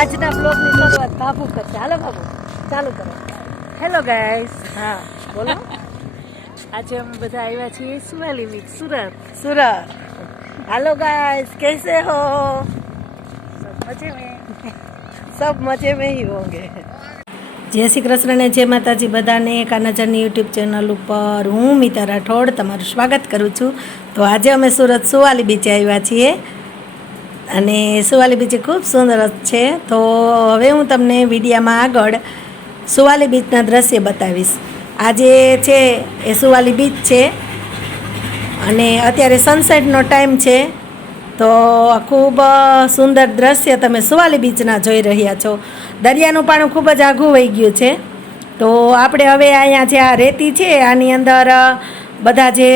આજના બ્લોગની શરૂઆત બાબુ કરશે. હાલો બાબુ, ચાલુ કરો. Hello guys. હા બોલો. આજે અમે બધા આવ્યા છીએ Suvali beach, Surat. Hello guys, कैसे हो? सब मजे में ही होंगे. જય શ્રી કૃષ્ણ ને જય માતાજી બધાને. કાનાચાની યુટ્યુબ ચેનલ ઉપર હું મિતા રાઠોડ તમારું સ્વાગત કરું છું. તો આજે અમે સુરત સુવાલી બીચે આવ્યા છીએ અને સુવાલી બીચ ખૂબ સુંદર છે. તો હવે હું તમને વિડીયામાં આગળ સુવાલી બીચના દ્રશ્ય બતાવીશ. આજે છે એ સુવાલી બીચ છે અને અત્યારે સનસેટનો ટાઈમ છે. તો ખૂબ સુંદર દ્રશ્ય તમે સુવાલી બીચના જોઈ રહ્યા છો. દરિયાનું પાણી ખૂબ જ આઘું વહી ગયું છે. તો આપણે હવે અહીંયા જે આ રેતી છે આની અંદર બધા જે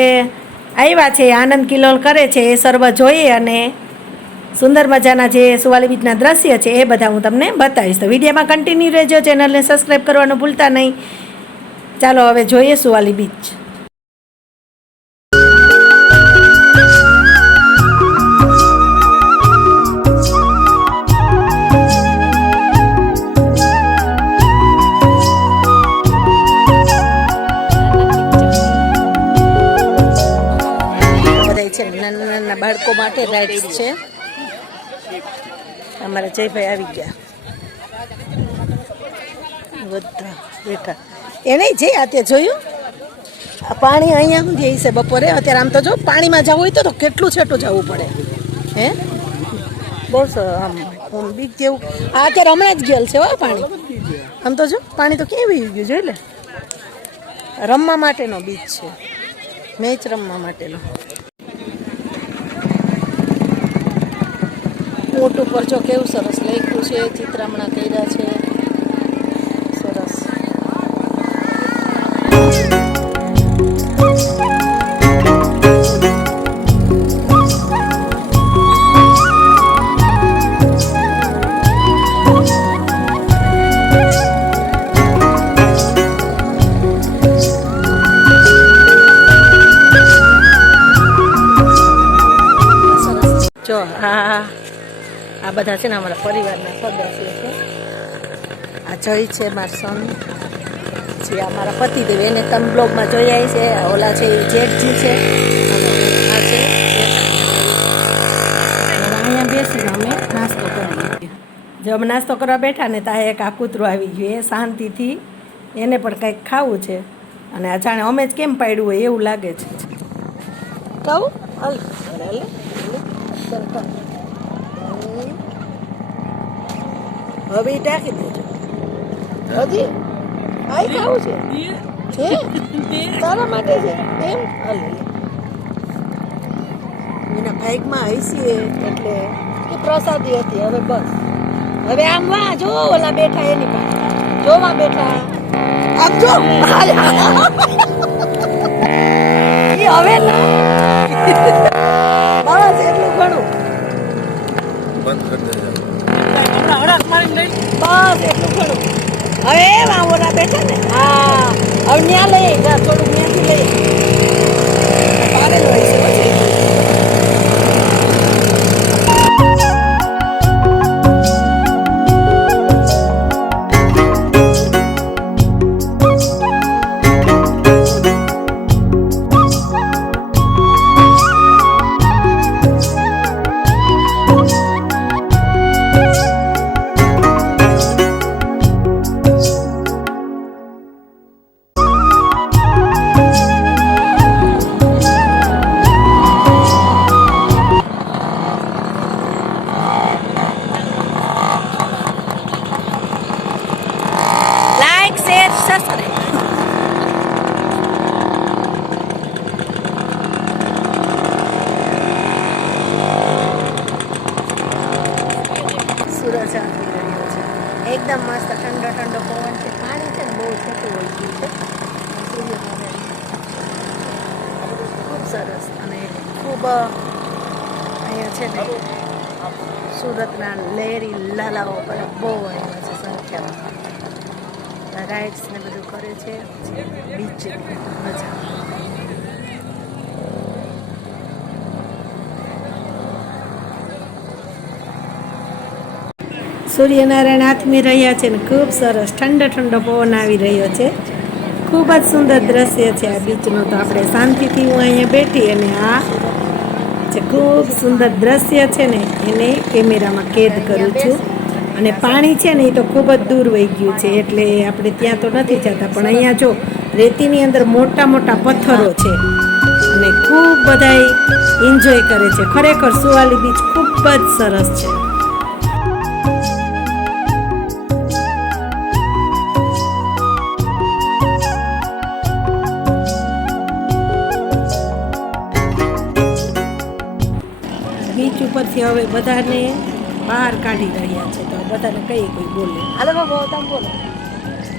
આવ્યા છે આનંદ કિલોલ કરે છે એ સર્વ જોઈએ અને સુંદર મજાના જે સુવાલી બીચના દ્રશ્ય છે એ બધા હું તમને બતાવીશ. તો વિડીયોમાં કન્ટિન્યુ રહેજો, ચેનલને સબસ્ક્રાઈબ કરવાનું ભૂલતા નહીં. ચાલો હવે જોઈએ સુવાલી બીચ. નાના નાના બાળકો માટે રાઇડ્સ છે. અમારા જયભાઈ આવી ગયા, બધા બેઠા. એને જે અત્યારે જોયું આ પાણી અહીંયા શું જાય છે બપોરે. અત્યારે આમ તો જો પાણીમાં જવું હોય તો કેટલું છેટું જવું પડે. હે બહુ આમ બીચ જેવું. આ અત્યારે હમણાં જ ગયેલ છે હો પાણી. આમ તો જો પાણી તો કેવું ગયું જોઈ લે. રમવા માટેનો બીચ છે, મેચ રમવા માટેનો. ઊંટ ઉપર જો કેવું સરસ લખ્યું છે, ચિત્રામણા કર્યા છે, સરસ. જો આ બધા છે ને અમારા પરિવારના સદસ્યો છે. આ જય છે મારા સન, પછી અમારા પતિદેવ, એને તમે બ્લોગમાં જોઈ આવી છે. ઓલા છે એ જેઠજી છે, આ છે. અહીંયા બેસીને અમે નાસ્તો કરી. જો અમે નાસ્તો કરવા બેઠા ને ત્યાં એક આ કૂતરું આવી ગયું. એ શાંતિથી એને પણ કંઈક ખાવું છે અને આ જાણે અમે જ કેમ પાડ્યું હોય એવું લાગે છે. કહું હાલ હવે ટાંકી દેજો. હજી આઈ ખાવું છે તારા માટે છે એમ. હાલે એના બાઇકમાં હસીએ એટલે એ પ્રસાદી હતી. હવે બસ હવે આમ વાહ જો ઓલા બેઠા એની પાસે જોવા બેઠા આમ જો હવે બસ એટલું ઘણું બંધ કરી દેજો. બસ એટલું ઘણું. હવે એવા ઓલા બેઠા ને હા હવે ત્યાં લઈએ જા થોડુંક ત્યાંથી લઈએ પારેલું હોય છે પછી. એકદમ મસ્ત ઠંડો ઠંડો પવન છે. પાણી છે ને બહુ ઠંડુ હોય ગયું છે. ખૂબ સરસ અને ખૂબ અહીંયા છે ને સુરતના લહેરી લાલાઓ પર બહુ અહીંયા છે સંખ્યામાં. રાઇડ્સ ને બધું કરે છે. બીચ મજા. સૂર્યનારાયણ આથમી રહ્યા છે ને ખૂબ સરસ ઠંડો ઠંડો પવન આવી રહ્યો છે. ખૂબ જ સુંદર દ્રશ્ય છે આ બીચનું. તો આપણે શાંતિથી હું અહીંયા બેઠી અને આ જે ખૂબ સુંદર દ્રશ્ય છે ને એને કેમેરામાં કેદ કરું છું. અને પાણી છે ને એ તો ખૂબ જ દૂર વહી ગયું છે એટલે આપણે ત્યાં તો નથી જતા, પણ અહીંયા જો રેતીની અંદર મોટા મોટા પથ્થરો છે અને ખૂબ બધાય એન્જોય કરે છે. ખરેખર સુવાલી બીચ ખૂબ જ સરસ છે. બીચ ઉપરથી હવે બધાને બહાર કાઢી રહ્યા છે, તો બધાને કઈ કોઈ બોલે. હાલો બાબુ તમે બોલો,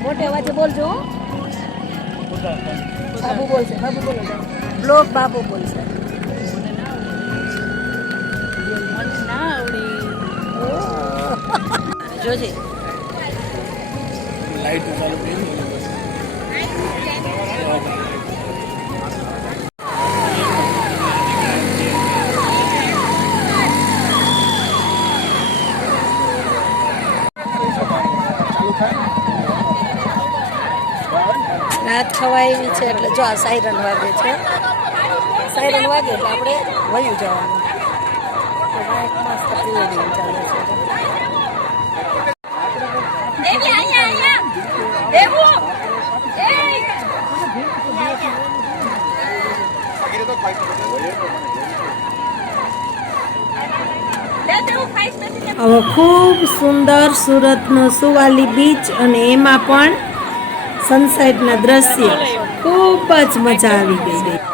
મોટે અવાજે બોલજો. બાબુ બોલશે, બાબુ બોલો, બ્લોક બાબુ બોલશે. જોજે લાઈટ ચાલુ થઈ. રાત ખવાય છે એટલે જો આ સાયરન વાગે છે. સાયરન વાગે એટલે આપણે વયું જવાનું. હવે ખૂબ સુંદર સુરતનો સુવાલી બીચ અને એમાં પણ સનસેટના દ્રશ્ય ખૂબ જ મજા આવી ગઈ.